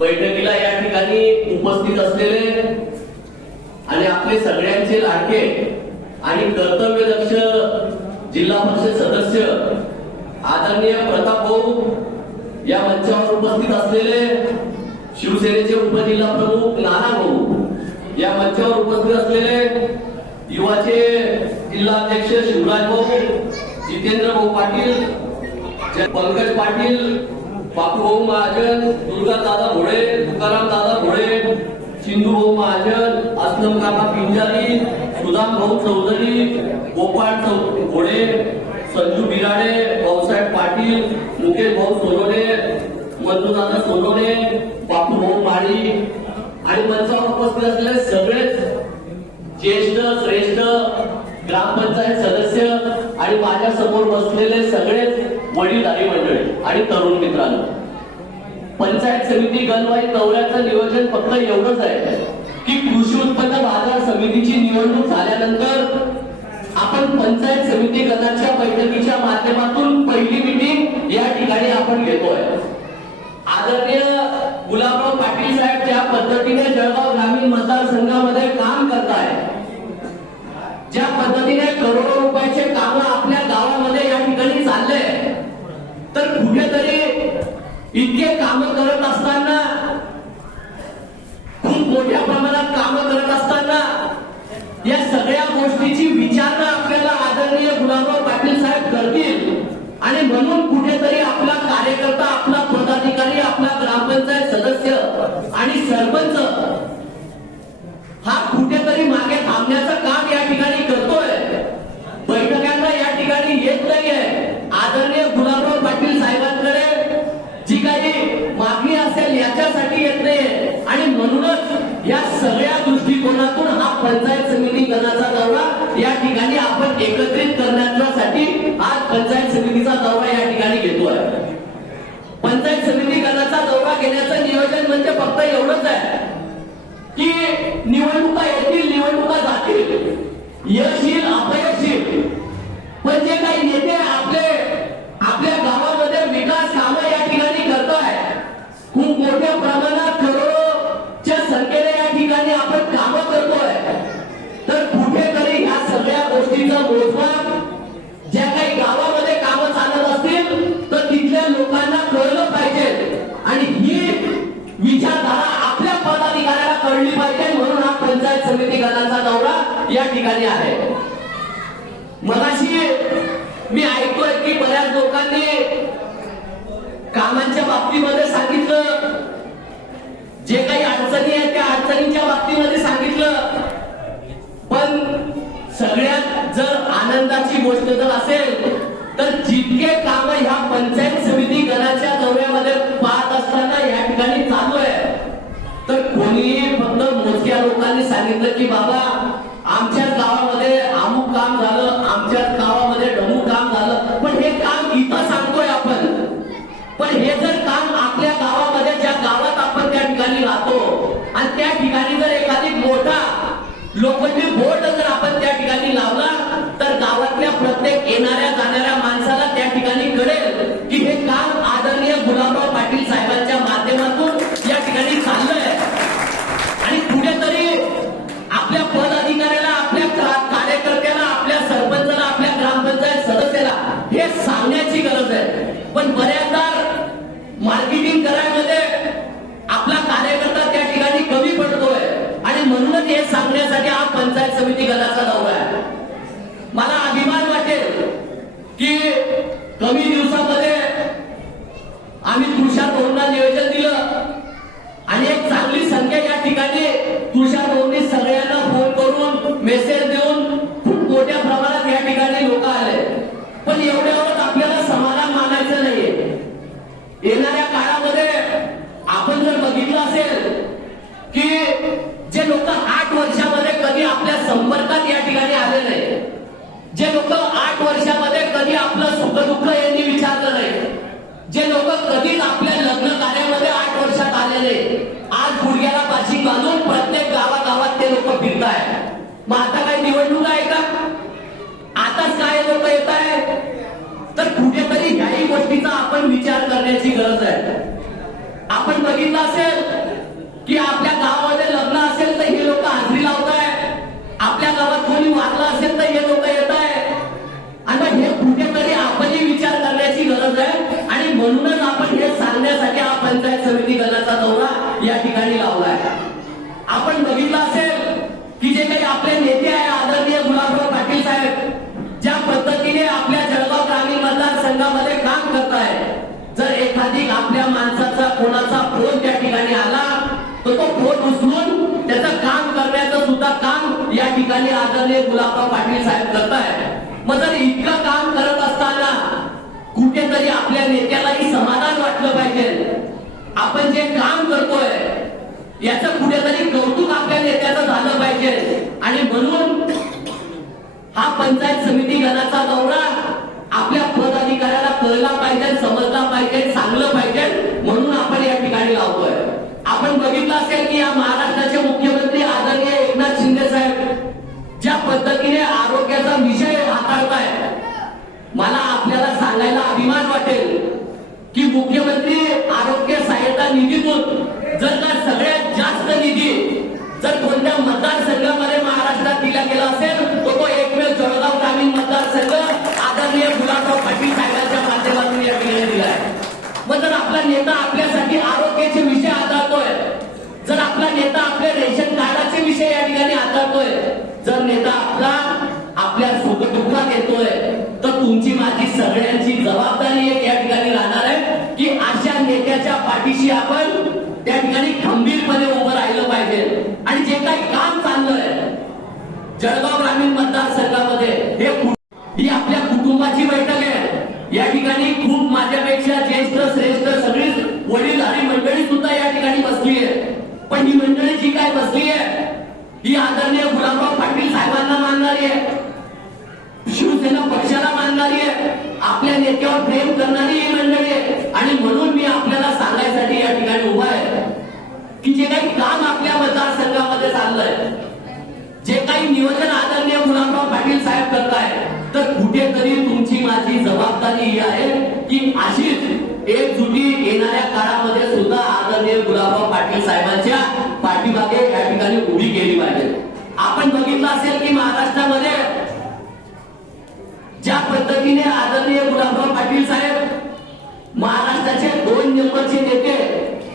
बैठकीला या ठिकाणी उपस्थित असलेले आणि आपले सगळ्यांचे लाडके आणि कर्तव्यदक्ष जिल्हा परिषद सदस्य आदरणीय प्रताप भाऊ, या मंचावर उपस्थित असलेले शिवसेनेचे उपजिल्हा प्रमुख नाना भाऊ, या मंचावर उपस्थित असलेले युवाचे जिल्हाध्यक्ष शिवराज भाऊ, जितेंद्र भाऊ पाटील, पंकज पाटील, बापू भाऊ महाजन, दुर्गा दादा भोळे, तुकाराम दादा भोळे, सिंधू भाऊ महाजन, असलम काका पिंजारी, सुदाम भाऊ चौधरी, गोपाळ भोळे, संजू बिराडे, भाऊसाहेब पाटील, मुकेश भाऊ सोनोने, मंजूदादा सोनोने, बापू भाऊ माळी आणि मंचावर उपस्थित असलेले सगळेच ज्येष्ठ श्रेष्ठ ग्रामपंचायत सदस्य आणि माझ्या समोर बसलेले सगळेच वडीलधारी मंडळी आणि तरुण मित्रांनो, पंचायत समिती गणवाई दौऱ्याचं नियोजन फक्त एवढंच आहे की कृषी उत्पन्न बाजार समितीची निवडणूक झाल्यानंतर आपण पंचायत समिती गणाच्या बैठकीच्या माध्यमातून पहिली मीटिंग या ठिकाणी आपण घेतोय. आदरणीय गुलाबराव पाटील साहेब ज्या पद्धतीने जळगाव ग्रामीण मतदारसंघामध्ये काम करताय, ज्या पद्धतीने करोडो रुपयाचे काम आपल्या गावामध्ये या ठिकाणी चालले, तर कुठेतरी इतके काम करत असताना, खूप मोठ्या प्रमाणात काम करत असताना या सगळ्या गोष्टीची विचारणा आपल्याला आदरणीय गुलाबराव पाटील साहेब करतील आणि म्हणून कुठेतरी आपला कार्यकर्ता, आपला पदाधिकारी, आपला ग्रामपंचायत सदस्य आणि सरपंच हा कुठेतरी मागे थांबण्याचं काम या ठिकाणी करतोय. बैठकांना या ठिकाणी येत नाहीये. आदरणीय गुलाबराव पाटील साहेबांकडे जी काही मागणी असेल याच्यासाठी येत नाहीये आणि म्हणूनच या सगळ्या दृष्टिकोनातून हा पंचायत समिती गणाचा दौरा या ठिकाणी आपण एकत्रित करण्यासाठी आज पंचायत समितीचा दौरा या ठिकाणी घेतोय. पंचायत समिती गणाचा दौरा घेण्याचं नियोजन म्हणजे फक्त एवढंच आहे की निवडणुका येतील, निवडणुका जातील, यश येईल, अपयश येईल, पण जे काही नेते आपल्या गावामध्ये विकास कामं या ठिकाणी करताय, खूप मोठ्या प्रमाणात करोडोच्या संख्येने या ठिकाणी आपण कामं करतोय, तर कुठेतरी ह्या सगळ्या गोष्टीचा मोजमाप ज्या काही गावामध्ये कामं चालत असतील तर तिथल्या लोकांना कळलं पाहिजे आणि ही विचारधारा आपल्या पदाधिकाऱ्याला कळली पाहिजे. म्हणून हा पंचायत समिती गणाचा दौरा या ठिकाणी आहे. मगाशी मी ऐकतोय की बऱ्याच लोकांनी कामांच्या बाबतीमध्ये सांगितलं, जे काही अडचणी आहेत त्या अडचणींच्या बाबतीमध्ये सांगितलं, पण सगळ्यात जर आनंदाची गोष्ट जर असेल तर जितके काम ह्या पंचायत समिती गणाच्या दौऱ्यामध्ये पाहत असताना या ठिकाणी चालू आहे, तर कोणीही फक्त मोजक्या लोकांनी सांगितलं की बाबा आमच्याच गावामध्ये अमुक काम झालं, आमच्याच गावामध्ये ढमुक काम झालं, पण हे काम इथं सांगतोय आपण, पण हे जर काम आपल्या गावामध्ये, ज्या गावात आपण त्या ठिकाणी राहतो आणि त्या ठिकाणी जर एखादी मोठा लोखंडी बोर्ड जर आपण त्या ठिकाणी लावला तर गावातल्या प्रत्येक येणाऱ्या जाणाऱ्या माणसाला त्या ठिकाणी कळेल की हे काम आदरणीय गुलाबराव पाटील साहेबांच्या माध्यमातून या ठिकाणी चाललंय आणि कुठेतरी आपल्या पदाधिकाऱ्याला, आपल्या कार्यकर्त्याला, आपल्या सरपंचाला, आपल्या ग्रामपंचायत सदस्याला हे सांगण्याची गरज आहे. पण बऱ्याचदा मार्केटिंग करायमध्ये आपला कार्यकर्ता त्या ठिकाणी कमी पडतोय आणि म्हणूनच हे सांगण्यासाठी हा पंचायत समिती गणाचा दौरा आहे. मला अभिमान वाटेल की कमी दिवसामध्ये आम्ही तुषार भाऊंना नियोजन दिलं आणि एक चांगली संख्या या ठिकाणी तुषार भाऊंनी सगळ्यांना फोन करून मेसेज देऊन खूप मोठ्या प्रमाणात या ठिकाणी लोक आले. पण एवढ्यावर आपल्याला समाधान मानायचं नाहीये. येणाऱ्या काळामध्ये आपण जर बघितलं असेल की जे लोक 8 वर्षामध्ये कधी आपल्या संपर्कात या ठिकाणी आले नाही, जे लोक 8 वर्षामध्ये कधी आपलं सुखदुःख यांनी विचारलं नाही, जे लोक कधीच आपल्या लग्न कार्यामध्ये 8 वर्षात आलेले, आज गुडघ्याला पाशी बांधून प्रत्येक गावागावात ते लोक फिरतायत. मग आता काही निवडणूक आहे का? आताच काय लोक येत आहेत? तर कुठेतरी ह्याही गोष्टीचा आपण विचार करण्याची गरज आहे. आपण बघितलं असेल की आपल्या गावामध्ये लग्न असेल तर हे लोक हाजरी लावत आहे, आपल्या गावात कोणी वारलं असेल तर हे लोक येत आहे. आणि हे कुठेतरी आपणही विचार करण्याची गरज आहे. आणि म्हणूनच आपण हे सांगण्यासाठी हा पंचायत समिती गणाचा दौरा या ठिकाणी लावलाय. आपण बघितलं असेल की जे काही आपले नेते आहे आदरणीय गुलाबराव पाटील साहेब ज्या पद्धतीने आपल्या जळगाव ग्रामीण मतदारसंघामध्ये काम करताय, जर एखादी आपल्या माणसाचा कोणाचा फोन त्या ठिकाणी आला तर तो फोन उचलून त्याचं काम करण्याचं सुद्धा काम या ठिकाणी आदरणीय गुलाबराव पाटील साहेब करताय. मग जर इतकं काम करत असताना कुठेतरी आपल्या नेत्यालाही समाधान वाटलं पाहिजे. आपण जे काम करतोय याचं कुठेतरी कौतुक आपल्या नेत्याचं झालं पाहिजे. आणि म्हणून हा पंचायत समिती गणाचा दौरा आपल्या पदाधिकाऱ्याला कळला पाहिजे, समजला पाहिजे, सांगलं पाहिजे, म्हणून आपण या ठिकाणी लावतोय. आपण बघितलं असेल की या महाराष्ट्राचे मुख्यमंत्री आदरणीय एकनाथ शिंदे साहेब ज्या पद्धतीने आरोग्याचा विषय हाताळताय, मला आपल्याला सांगायला अभिमान वाटेल की मुख्यमंत्री आरोग्य सहायता निधीतून जर का सगळ्यात जास्त निधी जर कोणत्या मतदारसंघामध्ये महाराष्ट्रात दिला गेला असेल तर तो एकमेव जळगाव ग्रामीण मतदारसंघ आदरणीय गुलाबराव पाटील साहेबांच्या माध्यमातून या ठिकाणी दिला आहे. मग जर आपला नेता आपल्यासाठी आरोग्याचे विषय हाताळतोय, जर आपला नेता आपल्या रेशन कार्डाचे विषय या ठिकाणी हाताळतोय, जर नेता आपल्या सुख दुःखात येतोय, तर तुमची माझी सगळ्यांची जबाबदारी एक या ठिकाणी राहणार आहे की अशा नेत्याच्या पाठीशी आपण त्या ठिकाणी खंबीरपणे उभं राहिलं पाहिजे. आणि जे काही काम चाललंय जळगाव ग्रामीण मतदारसंघामध्ये ही आपल्या कुटुंबाची बैठक आहे. या ठिकाणी खूप माझ्यापेक्षा ज्येष्ठ श्रेष्ठ सगळी वडीलधारी मंडळी सुद्धा या ठिकाणी बसली आहे. पण ही मंडळी जी काय बसली आहे ही आदरणीय गुलाबराव पाटील साहेबांना मानणारी आहे, शिवसेना पक्षाला मानणारी आहे, आपल्या नेत्यावर प्रेम करणारी ही मंडळी आहे. आणि म्हणून मी आपल्याला सांगायसाठी या ठिकाणी उभा आहे की जे काही काम आपल्या मतदारसंघामध्ये चाललंय, जे काही नियोजन आदरणीय गुलाबराव पाटील साहेब करताय, तर कुठेतरी तुमची माझी जबाबदारी ही आहे की अशीच एकजुटी येणाऱ्या काळामध्ये सुद्धा आदरणीय गुलाबराव पाटील साहेबांच्या पाठीमागे या ठिकाणी उभी केली पाहिजे. आपण बघितलं असेल की महाराष्ट्रामध्ये ज्या पद्धतीने आदरणीय गुलाबराव पाटील साहेब महाराष्ट्राचे 2 नंबरचे नेते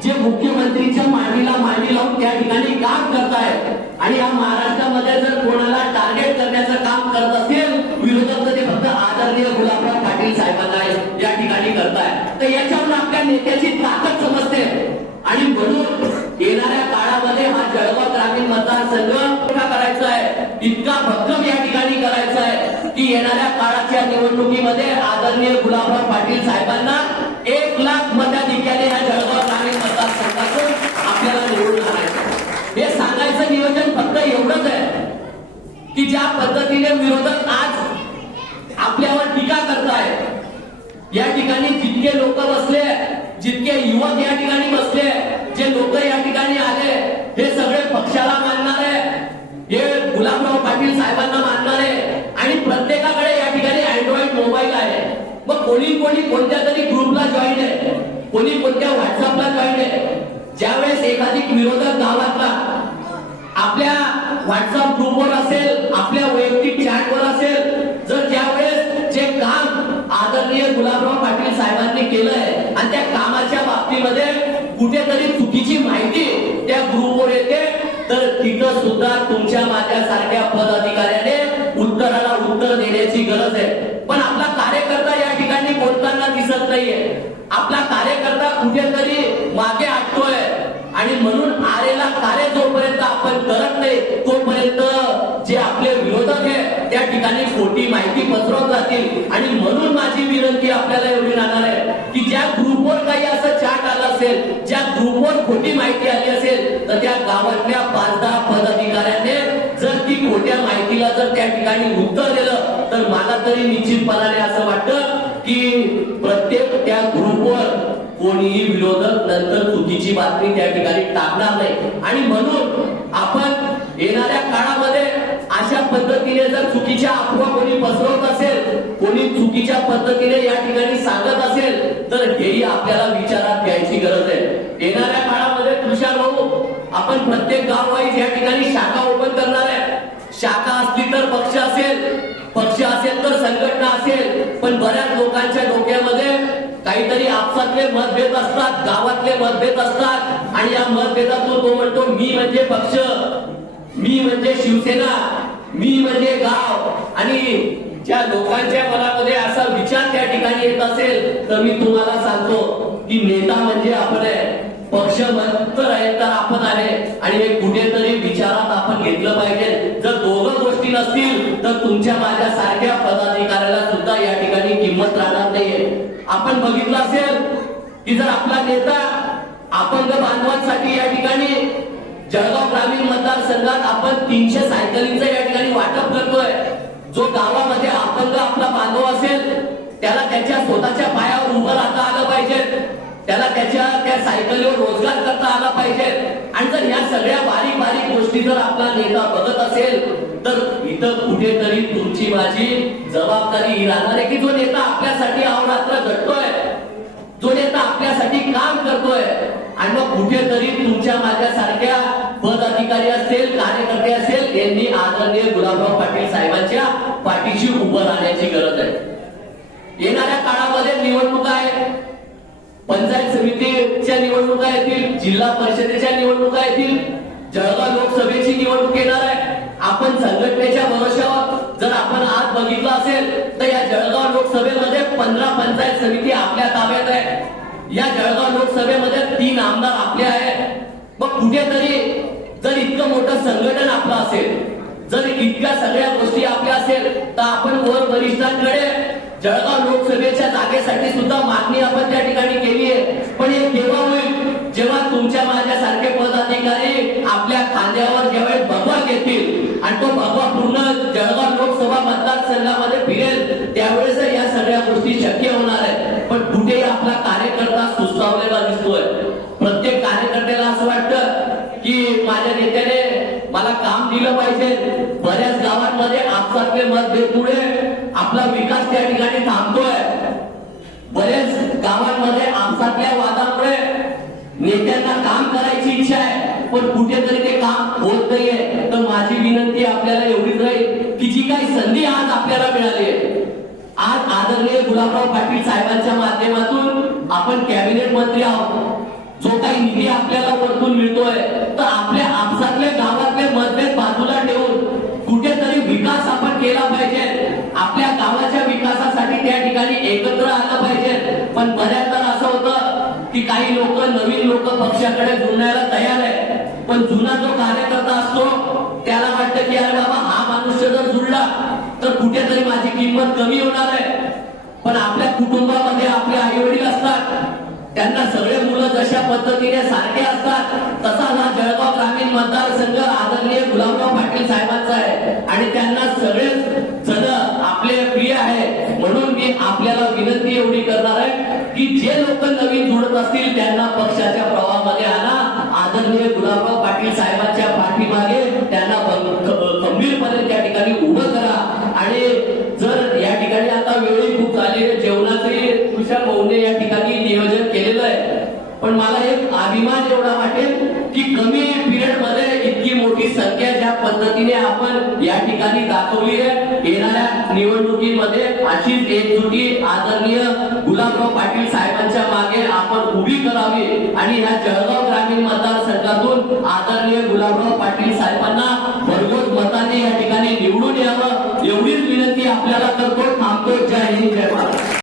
जे मुख्यमंत्रीच्या मांडीला मांडी लावून त्या ठिकाणी काम करतायत आणि या महाराष्ट्रामध्ये जर कोणाला टार्गेट करण्याचं काम करत असेल विरोधक, तर ते फक्त आदरणीय गुलाबराव पाटील साहेबांना या ठिकाणी करताय. तर याच्यावरून आपल्या नेत्याची ताकद समजते. आणि म्हणून येणाऱ्या काळामध्ये हा जळगाव ग्रामीण मतदारसंघ मोठा करायचा आहे, इतका भक्कम या ठिकाणी करायचा आहे की येणाऱ्या काळाच्या निवडणुकीमध्ये आदरणीय गुलाबराव पाटील साहेबांना 1 लाख मताधिक्याने या जळगाव ग्रामीण मतदारसंघातून आपल्याला निवडून आणायचं. हे सांगायचं नियोजन फक्त एवढंच आहे की ज्या पद्धतीने विरोधक आज आपल्यावर टीका करताय, या ठिकाणी जितके लोक बसले, जितके युवक या ठिकाणी बसले, जे लोक या ठिकाणी आले, हे सगळे पक्षाला मानणारे, हे गुलाबराव पाटील साहेबांना मानणारे. आणि प्रत्येकाकडे या ठिकाणी अँड्रॉइड मोबाईल आहे. मग कोणी कोणत्या तरी ग्रुपला जॉईन आहे, कोणी कोणत्या व्हॉट्सअपला जॉईन आहे. ज्यावेळेस एखादी विरोधक गावातला आपल्या व्हॉट्सअप ग्रुपवर असेल, आपल्या वैयक्तिक चॅटवर असेल, जर ज्यावेळेस जे काम आदरणीय गुलाबराव पाटील साहेबांनी केलंय आणि त्या कामाच्या बाबतीमध्ये कुठेतरी चुकीची माहिती त्या ग्रुपवर येते, तर तिथं सुद्धा तुमच्या माझ्यासारख्या पदाधिकाऱ्याने उत्तराला उत्तर देण्याची गरज आहे. पण आपला कार्यकर्ता या ठिकाणी बोलताना दिसत नाहीये. आपला कार्यकर्ता कुठेतरी मागे हटतोय. आणि म्हणून आलेला कार्य जोपर्यंत आपण करत नाही तोपर्यंत जे आपले विरोधक आहे त्या ठिकाणी खोटी माहिती पसरवत जातील. आणि म्हणून माझी विनंती आपल्याला एवढी राहणार आहे की ज्या ग्रुपवर काही असं चॅट आलं असेल, ज्या ग्रुपवर खोटी माहिती आली असेल, तर त्या गावातल्या 5-10 पदाधिकाऱ्यांनी जर ती खोट्या माहितीला जर त्या ठिकाणी उत्तर दिलं, तर मला तरी निश्चितपणाने असं वाटतं की प्रत्येक त्या ग्रुपवर कोणीही विरोधक नंतर चुकीची बातमी त्या ठिकाणी टाकणार नाही. आणि म्हणून आपण येणाऱ्या काळामध्ये अशा पद्धतीने जर चुकीच्या अफवा कोणी पसरवत असेल, कोणी चुकीच्या पद्धतीने या ठिकाणी सांगत असेल, तर हेही आपल्याला विचारात घ्यायची गरज आहे. येणाऱ्या काळामध्ये आपण प्रत्येक गाव वाईज या ठिकाणी शाखा ओपन करणार आहे. शाखा असली तर पक्ष असेल, पक्ष असेल तर संघटना असेल. पण बऱ्याच लोकांच्या डोक्यामध्ये काहीतरी आपसातले मतभेद असतात, गावातले मतभेद असतात आणि या मतभेदातून तो म्हणतो मी म्हणजे पक्ष, मी म्हणजे शिवसेना, मी म्हणजे गाव. आणि ज्या लोकांच्या मनामध्ये असा विचार त्या ठिकाणी येत असेल तर मी तुम्हाला सांगतो की नेता म्हणजे आपण आहे, पक्ष मंत्र आहे तर आपण आहे. आणि हे कुठेतरी विचारात आपण घेतलं पाहिजे. जर दोघं गोष्टी नसतील तर तुमच्या माझ्या सारख्या पदाधिकाऱ्याला सुद्धा या ठिकाणी किंमत राहणार नाहीये. आपण बघितलं असेल की जर आपला नेता अपंग बांधवांसाठी या ठिकाणी जळगाव ग्रामीण मतदारसंघात आपण 300 सायकलींचं या ठिकाणी वाटप करतोय. जो गावामध्ये अपंग आपला बांधव असेल त्याला त्याच्या स्वतःच्या पायावर उभं राहता आलं पाहिजे, त्याला त्या सायकलीवर रोजगार करता आला पाहिजे. आणि जर या सगळ्या बारीक बारीक गोष्टी जर आपला नेता बघत असेल तर इथं कुठेतरी तुमची माझी जबाबदारी ही राहणार आहे की जो नेता आपल्यासाठी अहोरात्र झटतोय, जो नेता आपल्यासाठी काम करतोय आणि मग कुठेतरी तुमच्या माझ्यासारख्या पदाधिकारी असेल, कार्यकर्ते असेल, यांनी आदरणीय गुलाबराव पाटील साहेबांच्या पाठीशी उभं राहण्याची गरज आहे. येणाऱ्या काळामध्ये निवडणुका आहे, पंचायत समितीच्या निवडणुका येतील, जिल्हा परिषदेच्या निवडणुका येतील, जळगाव लोकसभेची निवडणूक येणार आहे. आपण संघटनेच्या भरोश्यावर जर आपण आज बघितलं असेल तर या जळगाव लोकसभेमध्ये 15 पंचायत समिती आपल्या ताब्यात आहे. या जळगाव लोकसभेमध्ये 3 आमदार आपले आहेत. मग कुठेतरी जर इतकं मोठं संघटन आपलं असेल, जर इतक्या सगळ्या गोष्टी आपल्या असेल तर आपण वर वरिष्ठांकडे जळगाव लोकसभेच्या जागेसाठी सुद्धा मागणी आपण त्या ठिकाणी केली आहे. पण हे केव्हा होईल? जेव्हा तुमच्या माझ्यासारखे पदाधिकारी आपल्या खांद्यावर ज्यावेळेस भगवा घेतील आणि तो भगवा पूर्ण जळगाव लोकसभा मतदारसंघामध्ये फिरेल त्यावेळेस या सगळ्या गोष्टी शक्य होणार आहेत. पण कुठेही आपला कार्यकर्ता सुस्तावलेला दिसतोय. प्रत्येक कार्यकर्त्याला असं वाटतं की माझ्या नेत्याने मला काम दिलं पाहिजे. बऱ्याच गावांमध्ये आपसातले मतभेदमुळे आपला विकास त्या ठिकाणी थांबतोय. बऱ्याच गावांमध्ये आपसातल्या वादामुळे नेत्यांना काम करायची इच्छा आहे पण कुठेतरी ते काम होत नाहीये. तर माझी विनंती आपल्याला एवढीच राहील की जी काही संधी आज आपल्याला मिळाली आहे, आज आदरणीय गुलाबराव पाटील साहेबांच्या माध्यमातून आपण कॅबिनेट मंत्री आहोत. जो काही निधी आपल्याला वरतून मिळतोय तर आपल्या आपसातल्या गावातले मतभेद बाजूला ठेवून कुठेतरी विकास आपण केला पाहिजे. आपल्या गावाच्या विकासासाठी त्या ठिकाणी एकत्र आलं पाहिजे. पण बऱ्याचदा असं होतं की काही लोक, नवीन लोक पक्षाकडे जुळण्याला तयार आहे, पण जुना जो कार्यकर्ता असतो त्याला वाटतं की अरे बाबा हा मनुष्य जर जुळला तर कुठेतरी माझी किंमत कमी होणार आहे. पण आपल्या कुटुंबामध्ये आपले आई वडील असतात, त्यांना सगळे मुलं जशा पद्धतीने सारखे असतात तसा हा जळगाव ग्रामीण मतदारसंघ आदरणीय गुलाबराव पाटील साहेबांचा आहे आणि त्यांना सगळेच जण आपले प्रिय आहे. म्हणून मी आपल्याला विनंती एवढी करणार आहे की जे लोक नवीन जुळत असतील त्यांना पक्षाच्या प्रवाहामध्ये आणा. आदरणीय गुलाबराव पाटील साहेबांच्या पाठीमागे त्यांना खंबीरपणे त्या ठिकाणी उभं करा. आणि जर या ठिकाणी आता वेळही खूप झाली आहे, जेवणाचंही तुषार भाऊने या ठिकाणी नियोजन केलेलं आहे, पण मला एक अभिमान एवढा वाटेल की कमी पिरियड मध्ये इतकी मोठी संख्या ज्या पद्धतीने आपण या ठिकाणी दाखवली आहे, येणाऱ्या निवडणुकीमध्ये अशीच एकजुटी आदरणीय गुलाबराव पाटील साहेबांच्या मागे आपण उभी करावी आणि ह्या जळगाव ग्रामीण मतदारसंघातून आदरणीय गुलाबराव पाटील साहेबांना भरघोस मताने या ठिकाणी निवडून यावं एवढीच विनंती आपल्याला करतो. थांबतो. जय हिंद, जय भारत.